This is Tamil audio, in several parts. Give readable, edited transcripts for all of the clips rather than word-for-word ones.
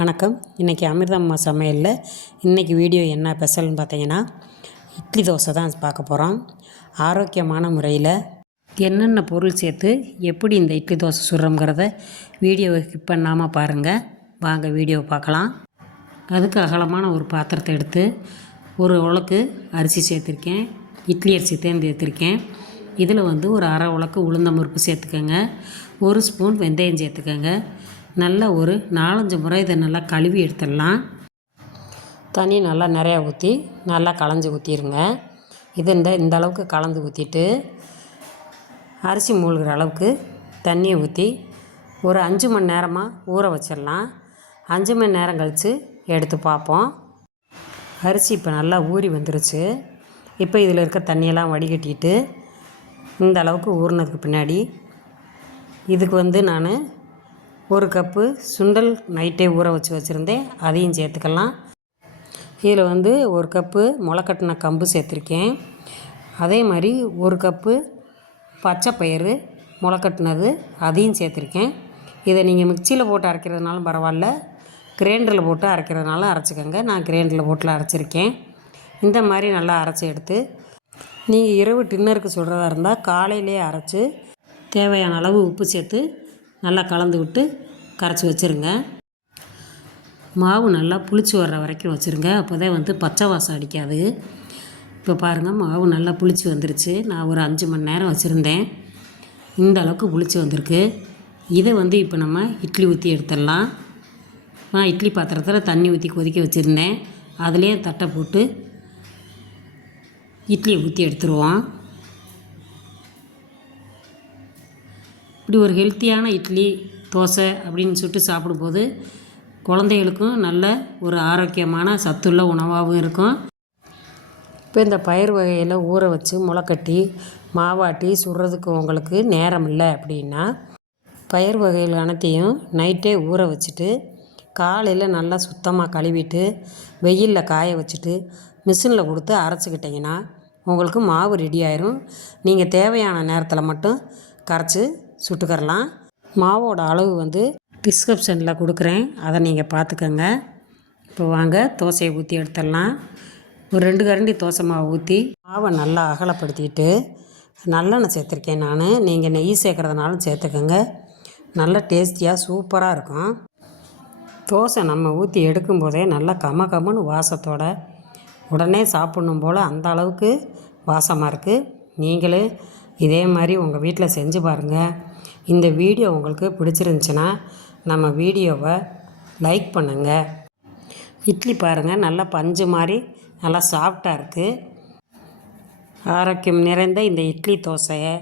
வணக்கம். இன்றைக்கி அமிர்தம்மா சமையலில் இன்றைக்கி வீடியோ என்ன ஸ்பெஷல்னு பார்த்தீங்கன்னா இட்லி தோசை தான் பார்க்க போகிறோம். ஆரோக்கியமான முறையில் என்னென்ன பொருள் சேர்த்து எப்படி இந்த இட்லி தோசை சுடுறோங்கிறத வீடியோவை ஸ்கிப் பண்ணாமல் பாருங்கள். வாங்க வீடியோவை பார்க்கலாம். அதுக்கு அகலமான ஒரு பாத்திரத்தை எடுத்து ஒரு உலக்கு அரிசி சேர்த்துருக்கேன். இட்லி அரிசி தேர்ந்தெடுத்திருக்கேன். இதில் ஒரு அரை உலக்கு உளுந்தம் பருப்பு சேர்த்துக்கோங்க. ஒரு ஸ்பூன் வெந்தயம் சேர்த்துக்கோங்க. நல்லா ஒரு 4-5 முறை இதை நல்லா கழுவி எடுத்துடலாம். தண்ணி நல்லா நிறையா ஊற்றி நல்லா களைஞ்சி ஊற்றிடுங்க. இது இந்த அளவுக்கு கலந்து ஊற்றிட்டு அரிசி மூழ்கிற அளவுக்கு தண்ணியை ஊற்றி ஒரு 5 மணி நேரமாக ஊற வச்சிடலாம். 5 மணி நேரம் கழித்து எடுத்து பார்ப்போம். அரிசி இப்போ நல்லா ஊறி வந்துருச்சு. இப்போ இதில் இருக்க தண்ணியெல்லாம் வடிகட்டிட்டு இந்த அளவுக்கு ஊறினதுக்கு பின்னாடி இதுக்கு நான் ஒரு கப்பு சுண்டல் நைட்டே ஊற வச்சுருந்தேன். அதையும் சேர்த்துக்கலாம். இதில் ஒரு கப்பு முளைக்கட்டின கம்பு சேர்த்துருக்கேன். அதே மாதிரி ஒரு கப்பு பச்சை பயிறு முளைக்கட்டினது அதையும் சேர்த்துருக்கேன். இதை நீங்கள் மிக்சியில் போட்டு அரைக்கிறதுனாலும் பரவாயில்ல, கிரைண்டரில் போட்டு அரைக்கிறதுனால அரைச்சிக்கோங்க. நான் கிரைண்டரில் போட்டில் அரைச்சிருக்கேன். இந்த மாதிரி நல்லா அரைச்சி எடுத்து நீங்கள் இரவு டின்னருக்கு சுடுறதா இருந்தால் காலையிலே அரைச்சி தேவையான அளவு உப்பு சேர்த்து நல்லா கலந்து விட்டு கரைச்சி வச்சுருங்க. மாவு நல்லா புளிச்சு வர்ற வரைக்கும் வச்சுருங்க. அப்போ தான் பச்சை வாசம் அடிக்காது. இப்போ பாருங்கள், மாவு நல்லா புளிச்சு வந்துருச்சு. நான் ஒரு 5 மணி நேரம் வச்சுருந்தேன். இந்த அளவுக்கு புளிச்சு வந்திருக்கு. இதை இப்போ நம்ம இட்லி ஊற்றி எடுத்துடலாம். நான் இட்லி பாத்திரத்தில் தண்ணி ஊற்றி கொதிக்க வச்சுருந்தேன். அதுலேயே தட்டை போட்டு இட்லியை ஊற்றி எடுத்துருவோம். இப்படி ஒரு ஹெல்த்தியான இட்லி தோசை அப்படின்னு சுட்டு சாப்பிடும்போது குழந்தைகளுக்கும் நல்ல ஒரு ஆரோக்கியமான சத்துள்ள உணவாகவும் இருக்கும். இப்போ இந்த பயிர் வகையில் ஊற வச்சு முளைக்கட்டி மாவாட்டி சுடுறதுக்கு உங்களுக்கு நேரம் இல்லை அப்படின்னா பயிர் வகைகள் அனைத்தையும் நைட்டே ஊற வச்சுட்டு காலையில் நல்லா சுத்தமாக கழுவிட்டு வெயிலில் காய வச்சுட்டு மிஷினில் கொடுத்து அரைச்சிக்கிட்டிங்கன்னா உங்களுக்கு மாவு ரெடி ஆயிரும். நீங்கள் தேவையான நேரத்தில் மட்டும் கரைச்சி சுட்டுக்கரலாம். மாவோட அளவு டிஸ்கிரிப்ஷனில் கொடுக்குறேன், அதை நீங்கள் பார்த்துக்கோங்க. இப்போ வாங்க தோசையை ஊற்றி எடுத்துடலாம். ஒரு 2 கரண்டி தோசை மாவு ஊற்றி மாவை நல்லா அகலப்படுத்திட்டு நல்லெண்ணெய் சேர்த்துருக்கேன் நான். நீங்கள் நெய் சேர்க்குறதுனாலும் சேர்த்துக்கோங்க. நல்லா டேஸ்டியாக சூப்பராக இருக்கும். தோசை நம்ம ஊற்றி எடுக்கும்போதே நல்லா கமன்னு வாசத்தோட உடனே சாப்பிட்ணும் போல் அந்த அளவுக்கு வாசமாக இருக்குது. நீங்களே இதே மாதிரி உங்கள் வீட்டில் செஞ்சு பாருங்கள். இந்த வீடியோ உங்களுக்கு பிடிச்சிருந்துச்சின்னா நம்ம வீடியோவை லைக் பண்ணுங்கள். இட்லி பாருங்கள், நல்லா பஞ்சு மாதிரி நல்லா சாஃப்டாக இருக்குது. ஆரோக்கியம் நிறைந்த இந்த இட்லி தோசையை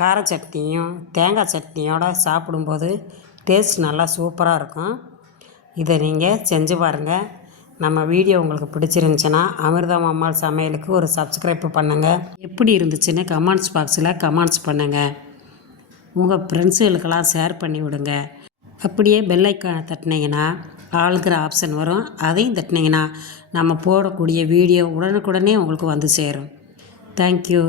கார சட்னியும் தேங்காய் சட்னியோடு சாப்பிடும்போது டேஸ்ட் நல்லா சூப்பராக இருக்கும். இதை நீங்கள் செஞ்சு பாருங்கள். நம்ம வீடியோ உங்களுக்கு பிடிச்சிருந்துச்சின்னா அமிர்தம் அம்மாள் சமையலுக்கு ஒரு சப்ஸ்கிரைப் பண்ணுங்கள். எப்படி இருந்துச்சுன்னு கமெண்ட்ஸ் பாக்ஸில் கமெண்ட்ஸ் பண்ணுங்கள். உங்கள் ஃப்ரெண்ட்ஸுகளுக்கெல்லாம் ஷேர் பண்ணி விடுங்க. அப்படியே பெல் ஐக்கானை தட்டினீங்கன்னா ஆளுங்கிற ஆப்ஷன் வரும். அதையும் தட்டினீங்கன்னா நம்ம போடக்கூடிய வீடியோ உடனுக்குடனே உங்களுக்கு வந்து சேரும். தேங்க்யூ.